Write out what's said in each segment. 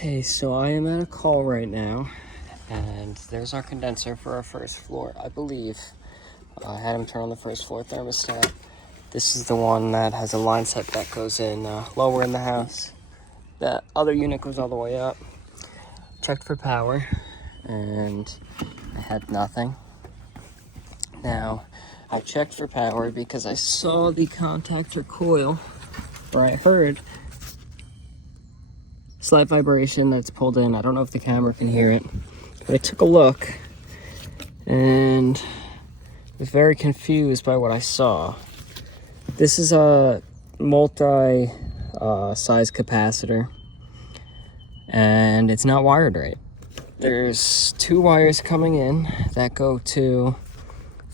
Okay, so I am at a call right now, and there's our condenser for our first floor, I believe. I had him turn on the first floor thermostat. This is the one that has a line set that goes in lower in the house. That other unit goes all the way up. Checked for power, and I had nothing. Now, I checked for power because I saw the contactor coil, or I heard slight vibration that's pulled in. I don't know if the camera can hear it, but I took a look and was very confused by what I saw. This is a multi size capacitor, and it's not wired right. There's two wires coming in that go to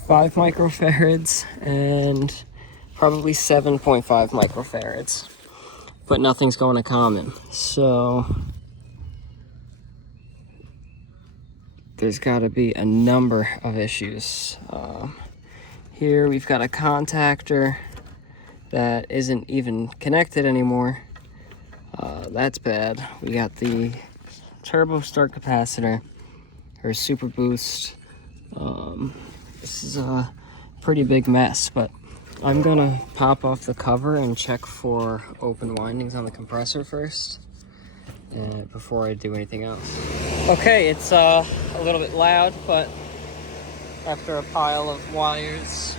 5 microfarads and probably 7.5 microfarads, but nothing's going to common. So there's got to be a number of issues. Here we've got a contactor that isn't even connected anymore. That's bad. We got the turbo start capacitor, or super boost. This is a pretty big mess, but I'm gonna pop off the cover and check for open windings on the compressor first before I do anything else. Okay, it's a little bit loud, but after a pile of wires,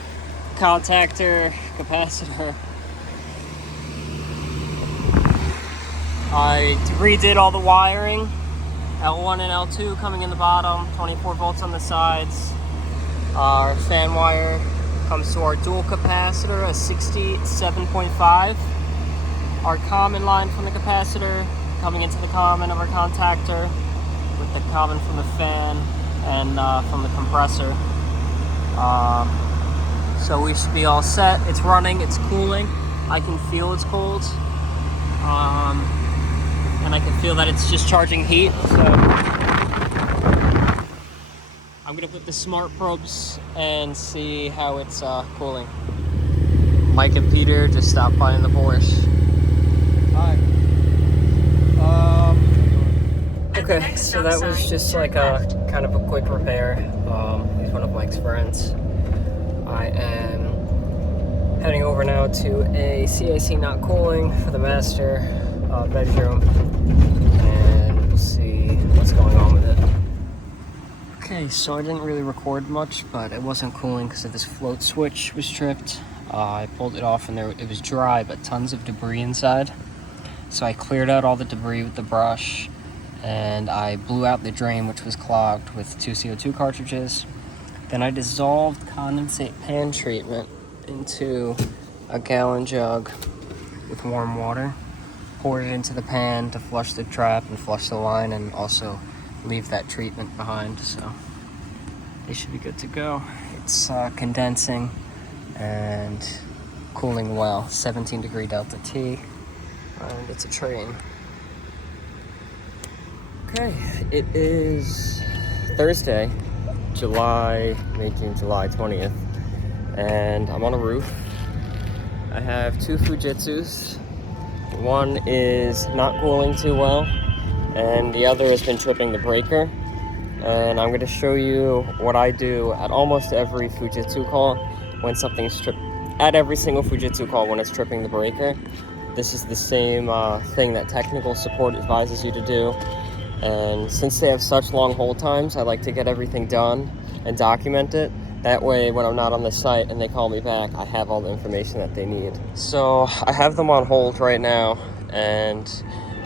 contactor, capacitor, I redid all the wiring, L1 and L2 coming in the bottom, 24 volts on the sides. Our fan wire comes to our dual capacitor, a 67.5. Our common line from the capacitor coming into the common of our contactor, with the common from the fan and from the compressor. So we should be all set. It's running, it's cooling. I can feel it's cold. And I can feel that it's just charging heat. So I'm gonna put the smart probes and see how it's cooling. Mike and Peter just stopped by in the Porsche. Hi. Okay, so that was just like a kind of a quick repair. He's one of Mike's friends. I am heading over now to a CIC not cooling for the master bedroom, and we'll see what's going on with it. Okay, so I didn't really record much, but it wasn't cooling because of this float switch was tripped. I pulled it off and it was dry, but tons of debris inside. So I cleared out all the debris with the brush, and I blew out the drain, which was clogged with 2 CO2 cartridges. Then I dissolved condensate pan treatment into a gallon jug with warm water, poured it into the pan to flush the trap and flush the line, and also leave that treatment behind, so they should be good to go. It's condensing and cooling well, 17 degree delta T, and it's a train. Okay, it is Thursday, July 20th, and I'm on a roof. I have 2 Fujitsus. One is not cooling too well, and the other has been tripping the breaker. And I'm going to show you what I do at almost every Fujitsu call when something's tripped. At every single Fujitsu call when it's tripping the breaker. This is the same thing that technical support advises you to do. And since they have such long hold times, I like to get everything done and document it. That way, when I'm not on the site and they call me back, I have all the information that they need. So I have them on hold right now, and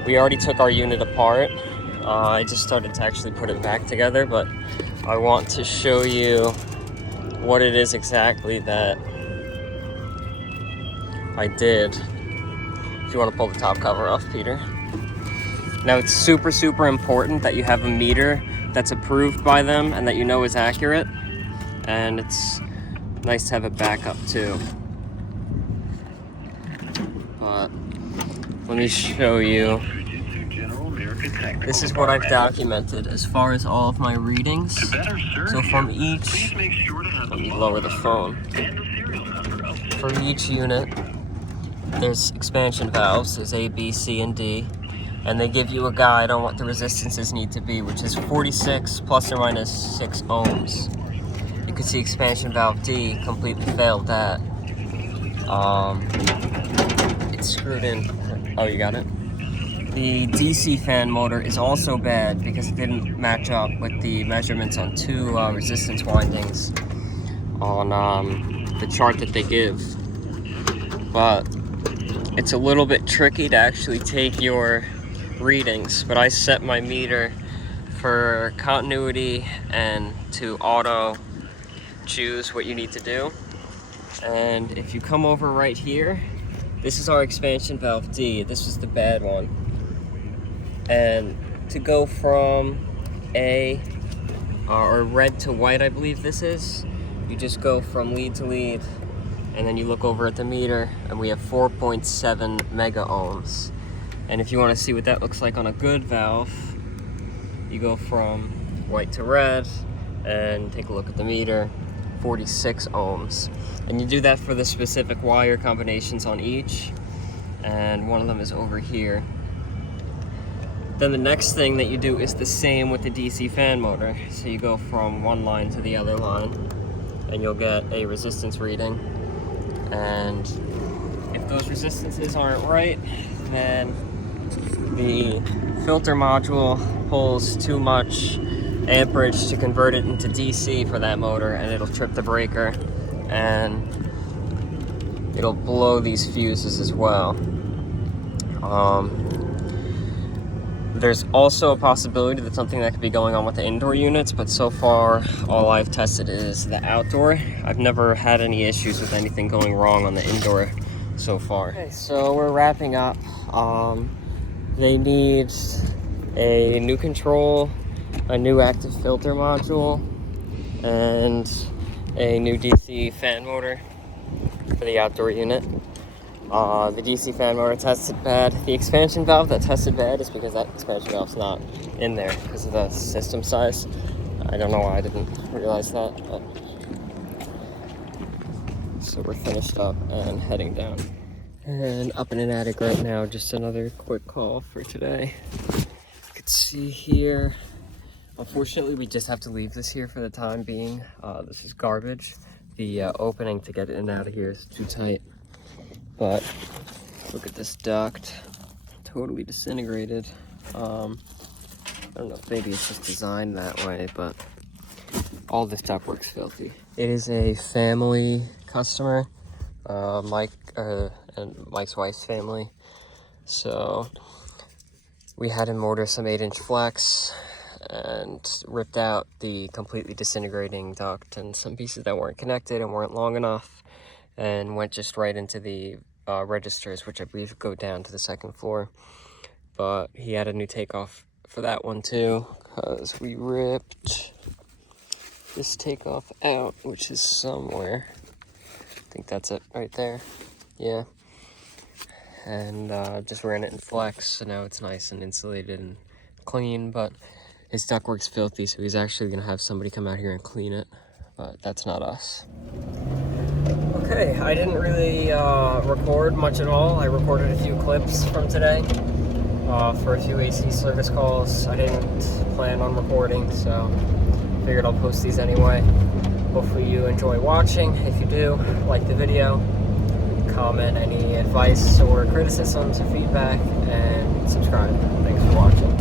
we already took our unit apart. I just started to actually put it back together, but I want to show you what it is exactly that I did. If you want to pull the top cover off, Peter. Now, it's super, super important that you have a meter that's approved by them and that you know is accurate. And it's nice to have a backup too. But let me show you. This is what I've documented as far as all of my readings. So from each, let me lower the phone. From each unit, there's expansion valves. There's A, B, C, and D. and they give you a guide on what the resistances need to be, which is 46 plus or minus 6 ohms. You can see expansion valve D completely failed that. It's screwed in. Oh, you got it? The DC fan motor is also bad because it didn't match up with the measurements on 2 resistance windings on the chart that they give. But it's a little bit tricky to actually take your readings, but I set my meter for continuity and to auto choose what you need to do. And if you come over right here, this is our expansion valve D. This is the bad one. And to go from A, or red to white, I believe this is, you just go from lead to lead, and then you look over at the meter, and we have 4.7 mega ohms. And if you want to see what that looks like on a good valve, you go from white to red, and take a look at the meter, 46 ohms. And you do that for the specific wire combinations on each, and one of them is over here. Then the next thing that you do is the same with the DC fan motor. So you go from one line to the other line, and you'll get a resistance reading. And if those resistances aren't right, then the filter module pulls too much amperage to convert it into DC for that motor, and it'll trip the breaker, and it'll blow these fuses as well. There's also a possibility that something that could be going on with the indoor units, but so far all I've tested is the outdoor. I've never had any issues with anything going wrong on the indoor so far. Okay, so we're wrapping up. They need a new control, a new active filter module, and a new DC fan motor for the outdoor unit. The DC fan motor tested bad. The expansion valve that tested bad is because that expansion valve's not in there because of the system size. I don't know why I didn't realize that. But... So we're finished up and heading down. And up in an attic right now, just another quick call for today. You can see here, unfortunately we just have to leave this here for the time being. This is garbage. The opening to get in and out of here is too tight. But look at this duct, totally disintegrated. I don't know, maybe it's just designed that way, but all this ductwork's filthy. It is a family customer, Mike and Mike's wife's family. So we had him order some 8-inch flex and ripped out the completely disintegrating duct and some pieces that weren't connected and weren't long enough, and went just right into the registers, which I believe go down to the second floor. But he had a new takeoff for that one too, because we ripped this takeoff out, which is somewhere. I think that's it right there. Yeah. And just ran it in flex, so now it's nice and insulated and clean, but his ductwork's filthy, so he's actually gonna have somebody come out here and clean it, but that's not us. Okay, I didn't really record much at all. I recorded a few clips from today for a few AC service calls. I didn't plan on recording, so figured I'll post these anyway. Hopefully you enjoy watching. If you do, like the video, comment any advice or criticisms or feedback, and subscribe. Thanks for watching.